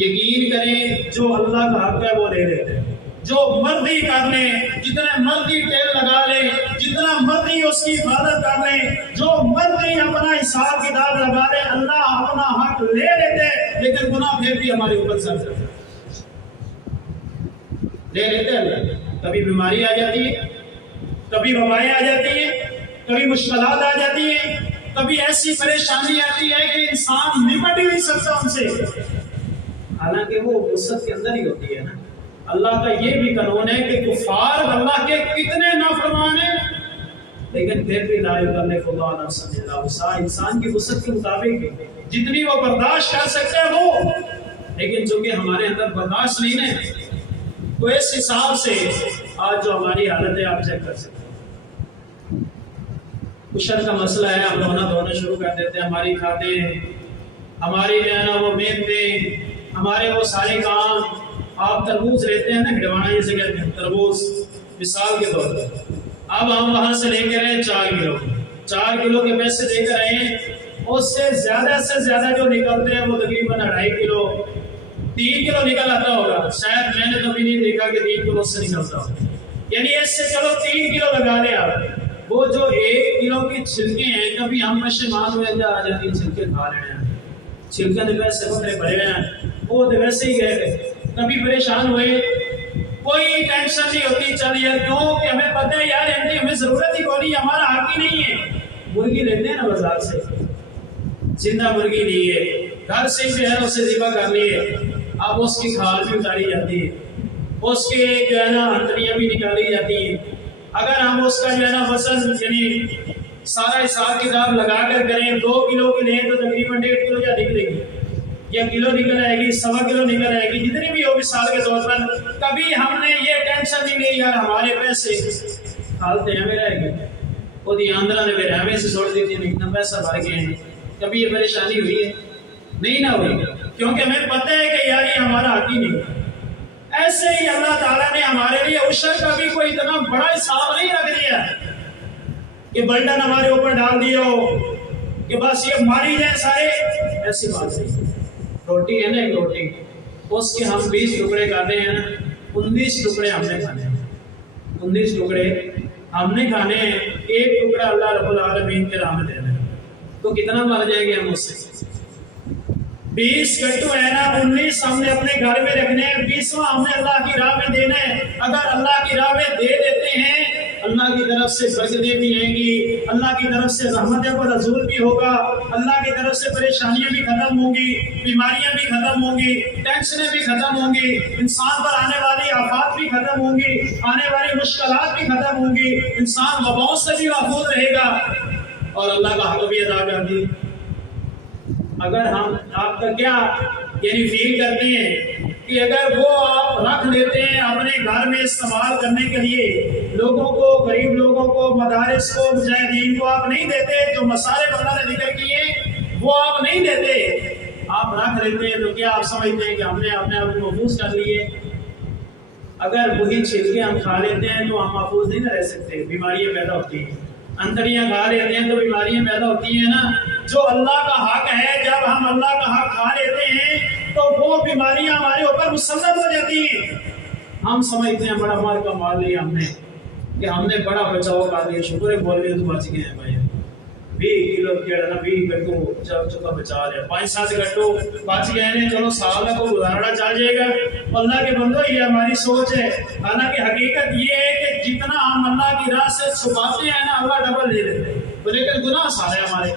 یقین کریں جو اللہ کا حق ہے وہ لے لیتے ہیں، جو مرضی کر لیں، جتنے مرضی تیل لگا لیں، جتنا مرضی اس کی حفاظت کر لیں، جو مرضی اپنا حساب کتاب لگا لیں، اللہ اپنا حق لے لیتے، لیکن گناہ پھر بھی ہمارے اوپر سر لے لیتے اللہ۔ کبھی بیماری آ جاتی ہے، کبھی وبائیں آ جاتی ہیں، کبھی مشکلات آ جاتی ہیں، کبھی ایسی پریشانی آتی ہے کہ انسان نمٹ ہی نہیں سکتا ان سے، حالانکہ وہ وسعت کے اندر ہی ہوتی ہے نا۔ اللہ کا یہ بھی قانون ہے کہ کفار اللہ کے کتنے نافرمان ہیں، لیکن پھر بھی لا یکلف اللہ نفسا الا وسعها، انسان کی وسعت کے مطابق جتنی وہ برداشت کر سکتے ہیں وہ، لیکن چونکہ ہمارے اندر برداشت نہیں ہے تو اس حساب سے آج جو ہماری حالت ہے آپ چیک کر سکتے ہیں۔ عشر کا مسئلہ ہے، ہم رونا دھونا شروع کر دیتے ہیں، ہماری کھاتیں، ہماری جو ہے نا وہ محنتیں، ہمارے وہ سارے کام۔ آپ تربوز لیتے ہیں نا، ہڈوانا جیسے کہتے ہیں تربوز، مثال کے طور پر اب ہم وہاں سے لے کے رہے 4 کلو کے پیسے لے کر آئے ہیں، اس سے زیادہ جو نکلتے ہیں وہ تقریباً 2.5 کلو 3 کلو نکل آتا ہوگا، شاید میں نے کبھی نہیں دیکھا کہ 3 کلو سے نکلتا ہو، یعنی اس سے چلو 3 کلو لگا لیں آپ۔ وہ جو 1 کلو کی چھلکے ہیں، کبھی ہم پشیمان ہوئے آ جاتی چھلکے کھا رہے ہیں، چھلکے تو ویسے بکرے بھرے ہیں، وہ تو ویسے ہی گئے تھے، کبھی پریشان ہوئے، کوئی ٹینشن نہیں ہوتی، چل یار کیوں کہ ہمیں پتہ ہے یار ہمیں ضرورت ہی کوئی، ہمارا حق ہی نہیں ہے۔ مرغی لیتے ہیں نا بازار سے، زندہ مرغی لی ہے، گھر سے جو ہے اسے ذبح کر لی ہے، اب اس کی کھال بھی اتاری جاتی ہے، اس کے جو ہے نا ہتھیلیاں بھی نکالی جاتی ہیں۔ اگر ہم اس کا جو ہے نا وزن یعنی سارا حساب کتاب لگا کر کریں، 2 کلو کی لیں تو تقریباً 1.5 کلو یا نکلے گی، یا کلو نکل آئے گی، 1.25 کلو نکل آئے گی، جتنی بھی ہو مثال کے طور پر۔ کبھی ہم نے یہ ٹینشن نہیں لی یار ہمارے پیسے حالتیں ہمیں رہ گئے، وہ دی آندرا نے میرے ہمیں سے چھوڑ دی تھی، اتنا پیسہ بھر گئے ہیں، کبھی یہ پریشانی ہوئی ہے؟ نہیں نہ ہوئی، کیونکہ ہمیں پتہ ہے کہ یار یہ ہمارا حق ہی نہیں۔ ایسے ہی اللہ تعالیٰ نے ہمارے لیے عشر کا بھی کوئی اتنا بڑا حساب نہیں رکھ دیا کہ برڈن ہمارے اوپر ڈال دیا ہو کہ بس یہ ماری جائے سارے، ایسی بات نہیں۔ روٹی ہے نا، ایک روٹی، اس کے ہم 20 ٹکڑے کھاتے ہیں، 19 ٹکڑے ہم نے کھانے ہیں، 19 ٹکڑے ہم نے کھانے ہیں، 1 ٹکڑا اللہ رب العالمین کے راہ میں دینا ہے۔ تو کتنا مر جائیں گے ہم اس سے؟ 20 کٹو ہے نا 19 ہم نے اپنے گھر میں رکھنے ہیں، 20واں ہم نے اللہ کی راہ میں دینا ہے۔ اگر اللہ کی راہ میں دے دیتے ہیں اللہ کی طرف سے برکتیں بھی آئیں گی، اللہ کی طرف سے رحمتیں پر نزول بھی ہوگا، اللہ کی طرف سے پریشانیاں بھی ختم ہوں گی، بیماریاں بھی ختم ہوں گی، ٹینشنیں بھی ختم ہوں گی، انسان پر آنے والی آفات بھی ختم ہوں گی، آنے والی مشکلات بھی ختم ہوں گی، انسان وباؤں سے بھی محفوظ رہے گا اور اللہ کا حق بھی ادا کر دی۔ اگر ہم آپ کا کیا یعنی فیل کرتے ہیں کہ اگر وہ آپ رکھ لیتے ہیں اپنے گھر میں استعمال کرنے کے لیے، لوگوں کو، غریب لوگوں کو، مدارس کو، مجاہدین کو آپ نہیں دیتے، جو مسائل اللہ نے ذکر کیے وہ آپ نہیں دیتے، آپ رکھ لیتے ہیں، تو کیا آپ سمجھتے ہیں کہ ہم نے اپنے آپ کو محفوظ کر لیے؟ اگر وہی چھلکے ہم کھا لیتے ہیں تو ہم محفوظ نہیں رہ سکتے، بیماریاں پیدا ہوتی ہیں۔ انتڑیاں کھا لیتے ہیں تو بیماریاں پیدا ہوتی ہیں نا۔ جو اللہ کا حق ہے، جب ہم اللہ کا حق کھا لیتے ہیں تو وہ بیماریاں ہمارے اوپر مسلط ہو جاتی ہیں۔ ہم سمجھتے ہیں بڑا مال کا مال لیا ہم نے، کہ ہم نے بڑا بچاؤ کر لیا، شکر ہے بول رہے تو بچ گئے ہیں بھائی، 20 کلو کیڑا نا 20 گٹو چکا بچا لیا، 5-7 گٹو بچ گئے ہیں، چلو سال کا کوئی گزارنا چل جائے گا۔ اللہ کے بندو یہ ہماری سوچ ہے، حالانکہ حقیقت یہ ہے کہ جتنا ہم اللہ کی راہ سے چھپاتے ہیں نا اللہ ڈبل لے لیتے ہیں، لیکن گناہ سارے ہمارے،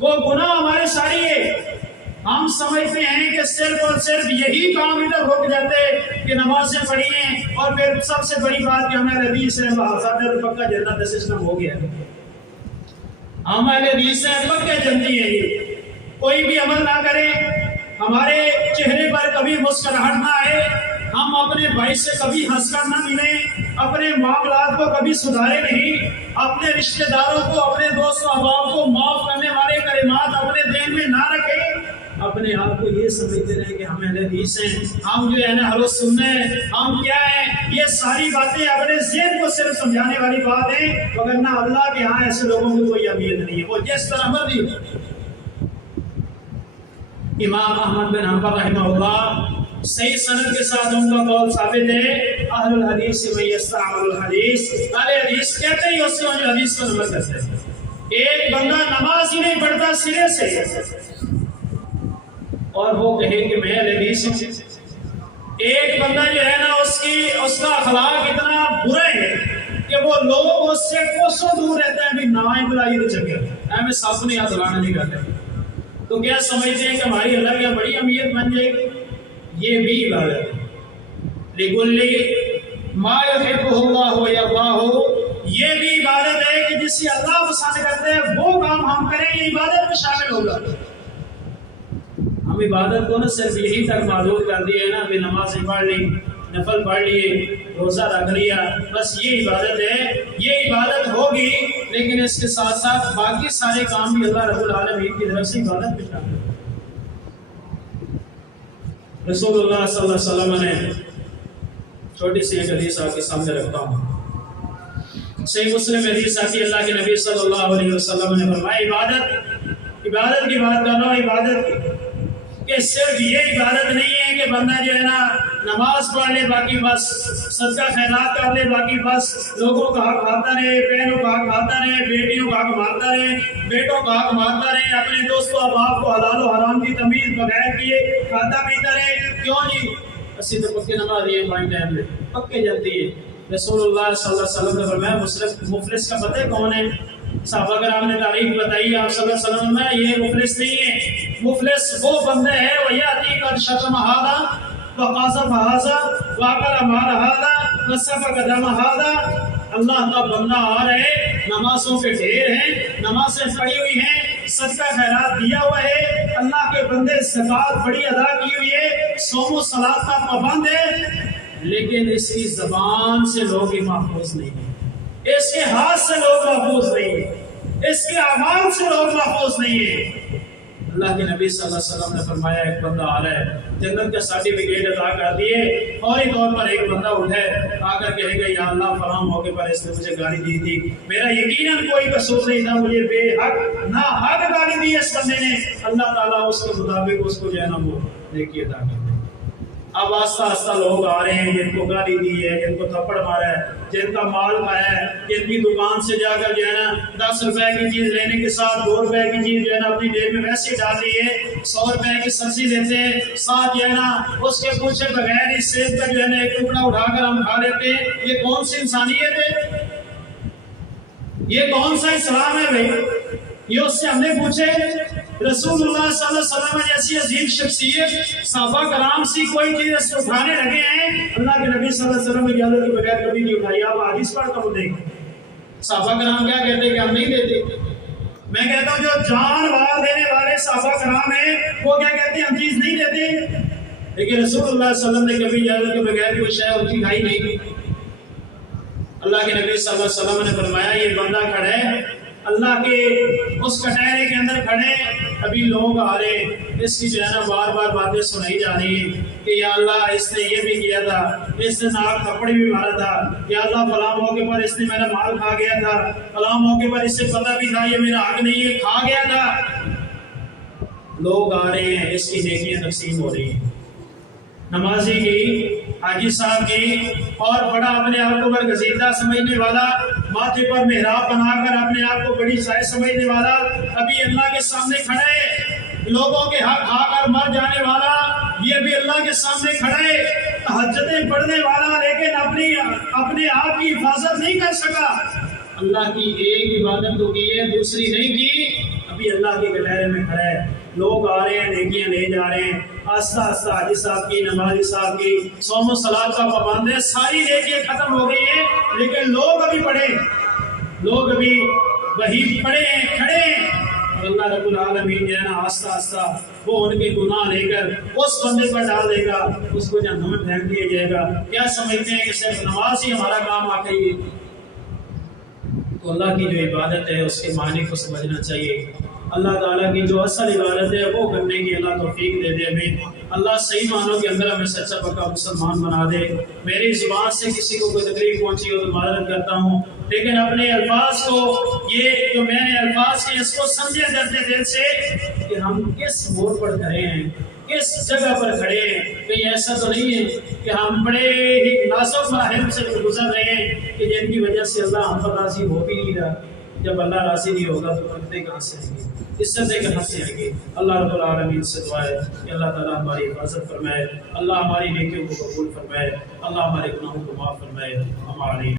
وہ گناہ ہمارے ساری ہے۔ ہم سمجھتے ہیں کہ صرف اور صرف یہی کام ادھر رک جاتے کہ نمازیں پڑھی ہیں، اور پھر سب سے بڑی بات کہ ہمیں حدیث ہے بحثات پکا جنت کا سسٹم ہو گیا، ہمارے حدیث سے پکے جنتی ہے۔ یہ کوئی بھی عمل نہ کرے، ہمارے چہرے پر کبھی مسکراہٹ نہ آئے، ہم اپنے بھائی سے کبھی ہنس کر نہ ملیں، اپنے معاملات کو کبھی سدھارے نہیں، اپنے رشتہ داروں کو، اپنے دوست و احباب کو معاف کرنے والے کلمات اپنے ذہن میں نہ رکھیں، اپنے آپ کو یہ سمجھتے رہے کہ ہم اہل حدیث ہیں، ہم جو ہے نا ہر روز سننے ہیں، ہم کیا ہیں، یہ ساری باتیں اپنے ذہن کو صرف سمجھانے والی بات ہے، وگرنہ اللہ کے ہاں ایسے لوگوں کی کوئی اہمیت نہیں ہے، وہ جس طرح مرضی۔ امام احمد بن حنبل رحمہ اللہ صحیح سند کے ساتھ ان کا قول ثابت ہے، اہل الحدیث من یستعمل الحدیث، اہل حدیث کہتے ہی اس کو جو حدیث کو نمبر کرتے ہیں۔ ایک بندہ نماز ہی نہیں پڑھتا سرے سے اور وہ کہے کہ میں اہل حدیث ہوں، ایک بندہ جو ہے نا اس کا اخلاق اتنا برا ہے کہ وہ لوگ اس سے کوسوں دور رہتے ہیں، بھی نہ بلائیے تو چکے ہمیں سب نے ہاتھ لانا نہیں کرتے، تو کیا سمجھتے ہیں کہ ہماری اللہ کی بڑی اہمیت بن جائے گی؟ یہ بھی عبادت ہے، لِكُلِّ مَا يُحِبُّهُ اللَّهُ وَيَرْضَاهُ، یہ بھی عبادت ہے کہ جس سے اللہ پسند کرتے ہیں وہ کام ہم کریں، یہ عبادت میں شامل ہوگا۔ ہم عبادت کو نہ صرف یہی تک معذور کر دیے نا کہ نمازیں پڑھ لی، نفل پڑھ لیے، روزہ رکھ لیا، بس یہ عبادت ہے، یہ عبادت ہوگی، لیکن اس کے ساتھ ساتھ باقی سارے کام بھی اللہ رب العالمین کی طرف سے عبادت میں شامل ہیں۔ رسول اللہ صلی اللہ علیہ وسلم نے چھوٹی سی ایک حدیث آپ کے سامنے رکھتا ہوں، صحیح مسلم حدیث آتی، اللہ کے نبی صلی اللہ علیہ وسلم نے فرمایا عبادت کی بات کر رہا ہوں، عبادت کہ صرف یہ عبادت نہیں ہے کہ بندہ جو ہے نا نماز پڑھ لے باقی بس صدقہ خیرات کر لے باقی بس لوگوں کا حق کھاتا رہے، بہنوں کا حق کھاتا رہے، بیٹیوں کا حق مارتا رہے، بیٹوں کا حق مارتا رہے، اپنے دوست و احباب کو حلال و حرام کی تمیز بغیر کیے کھاتا پیتا رہے۔ کیوں جی؟ اسی تو پکے نماز یہ پوائنٹ ٹائم میں پکے جلتی ہے۔ رسول اللہ صلی اللہ علیہ وسلم نے فرمایا مفلس کا پتہ کون ہے؟ صحابہ کرام نے تعریف بتائی آپ صلی اللہ علیہ وسلم میں، یہ مفلس نہیں ہے، مفلس وہ بندے ہیں وَيَأْتِي قَدْ شَتَمَ هَذَا وَقَذَفَ هَذَا وَأَكَلَ مَالَ هَذَا وَسَفَكَ دَمَ هَذَا۔ اللہ کا بندہ آ رہے، نمازوں کے ڈھیر ہیں، نمازیں پڑھی ہوئی ہیں، صدقہ خیرات دیا ہوا ہے، اللہ کے بندے زکوٰۃ بڑی ادا کی ہوئی ہے، صوم و صلاۃ کا پابند ہے، لیکن اس کی زبان سے لوگ ہی محفوظ نہیں ہیں، اس کے ہاتھ سے لوگ محفوظ نہیں ہیں، اس کے اعمال سے لوگ محفوظ نہیں ہیں۔ اللہ کے نبی صلی اللہ علیہ وسلم نے فرمایا ایک بندہ آ رہا ہے، جنت کا سرٹیفکیٹ عطا کر دیے، فوری طور پر ایک بندہ اٹھے آ کر کہے گا یا اللہ فلاں موقع پر اس نے مجھے گالی دی تھی، میرا یقیناً کوئی قصور نہیں تھا، مجھے بے حق نہ حق گالی دی اس بندے نے، اللہ تعالیٰ اس کے مطابق اس کو جو ہے نا وہ نیکی عطا کر دے۔ اب آہستہ آہستہ لوگ آ رہے ہیں جن کو گالی دی ہے، جن کو تھپڑ مارا ہے، جن کا مال کھایا ہے، جن کی دکان سے جا کر جو ہے نا 10 روپے کی چیز لینے کے ساتھ 2 روپے کی چیز جو ہے نا اپنی جیب میں ویسے ڈال لی ہے، 100 روپے کی سبزی لیتے ہیں ساتھ جو ہے نا اس کے پوچھے بغیر اس سیب کا جو ہے نا ایک ٹکڑا اٹھا کر ہم کھا لیتے ہیں۔ یہ کون سی انسانیت ہے؟ یہ کون سا اسلام ہے بھائی؟ یہ اس سے ہم نے پوچھے؟ رسول اللہ صلی اللہ علیہ وسلم جیسی عظیم شخصیت صحابہ کرام سی کوئی چیز اس کو اٹھانے لگے ہیں، اللہ کے نبی صلی اللہ علیہ وسلم نے اجازت کے بغیر کبھی نہیں اٹھائی۔ آپ حدیث پڑھ کر دیکھیں صحابہ کرام کیا کہتے ہیں کہ ہم نہیں دیتے۔ میں کہتا ہوں جو جان وار دینے والے صحابہ کرام ہیں وہ کیا کہتے ہیں ہم چیز نہیں دیتے، لیکن رسول اللہ صلی اللہ علیہ وسلم نے کبھی اجازت کے بغیر کوئی شے ان کی کھائی نہیں۔ اللہ کے نبی صلی اللہ علیہ وسلم نے فرمایا یہ بندہ کھڑا ہے اللہ کے اس کٹہرے کے اندر کھڑے، ابھی لوگ آ رہے ہیں، اس کی جو ہے نا بار بار باتیں سنائی جا رہی ہیں کہ یا اللہ اس نے یہ بھی کیا تھا، اس نے ناک تھپڑ بھی مارا تھا، یا اللہ فلاں موقع پر اس نے میرا مال کھا گیا تھا، فلاں موقع پر اس سے پتہ بھی تھا یہ میرا حق نہیں ہے، کھا گیا تھا۔ لوگ آ رہے ہیں، اس کی نیکیاں تقسیم ہو رہی ہیں، نمازی کی، حاجی صاحب کی، اور بڑا اپنے آپ کو برگزیدہ سمجھنے والا، ماتھے پر محراب بنا کر اپنے آپ کو بڑی شاعر سمجھنے والا، ابھی اللہ کے سامنے کھڑا ہے، لوگوں کے حق کھا کر مر جانے والا، یہ بھی اللہ کے سامنے کھڑا ہے، تہجدیں پڑھنے والا، لیکن اپنے آپ کی حفاظت نہیں کر سکا۔ اللہ کی ایک عبادت تو کی ہے، دوسری نہیں کی، ابھی اللہ کے کٹہرے میں کھڑا ہے۔ لوگ آ رہے ہیں، نیکیاں لے جا رہے ہیں، آہستہ آہستہ حاجی صاحب کی، نمازی صاحب کی، صوم و صلاۃ کا پابند ہے، ساری نیکیاں ختم ہو گئی ہیں، لیکن لوگ ابھی پڑے، لوگ ابھی وہی پڑے ہیں، کھڑے ہیں، اور اللہ رب العالمین جو ہے نا آہستہ آہستہ وہ ان کے گناہ لے کر اس بندے پر ڈال دے گا، اس کو جہنم میں پھینک دیا جائے گا۔ کیا سمجھتے ہیں کہ صرف نماز ہی ہمارا کام آ گئی ہے؟ تو اللہ کی جو عبادت ہے اس کے معنی کو سمجھنا چاہیے۔ اللہ تعالیٰ کی جو اصل عبادت ہے وہ کرنے کی اللہ توفیق دے دے ہمیں، اللہ صحیح معنوں کے اندر ہمیں سچا پکا مسلمان بنا دے۔ میری زبان سے کسی کو کوئی تکلیف پہنچی ہو تو معذرت کرتا ہوں، لیکن اپنے الفاظ کو، یہ جو میں نے الفاظ کے اس کو سمجھے درد دل سے کہ ہم کس موڑ پر کھڑے ہیں، کس جگہ پر کھڑے ہیں۔ کہیں ایسا تو نہیں ہے کہ ہم بڑے ہی نازک مراحل سے گزر رہے ہیں کہ جن کی وجہ سے اللہ ہم پر راضی ہو بھی نہیں رہا۔ جب اللہ راضی نہیں ہوگا تو کرتے کہاں سے آئیں گے، عزتیں کہاں سے آئیں گے؟ اللہ رب العالمین سے دعا ہے کہ اللہ تعالیٰ ہماری حفاظت فرمائے، اللہ ہماری نیکیوں کو قبول فرمائے، اللہ ہمارے گناہوں کو معاف فرمائے۔ ہماری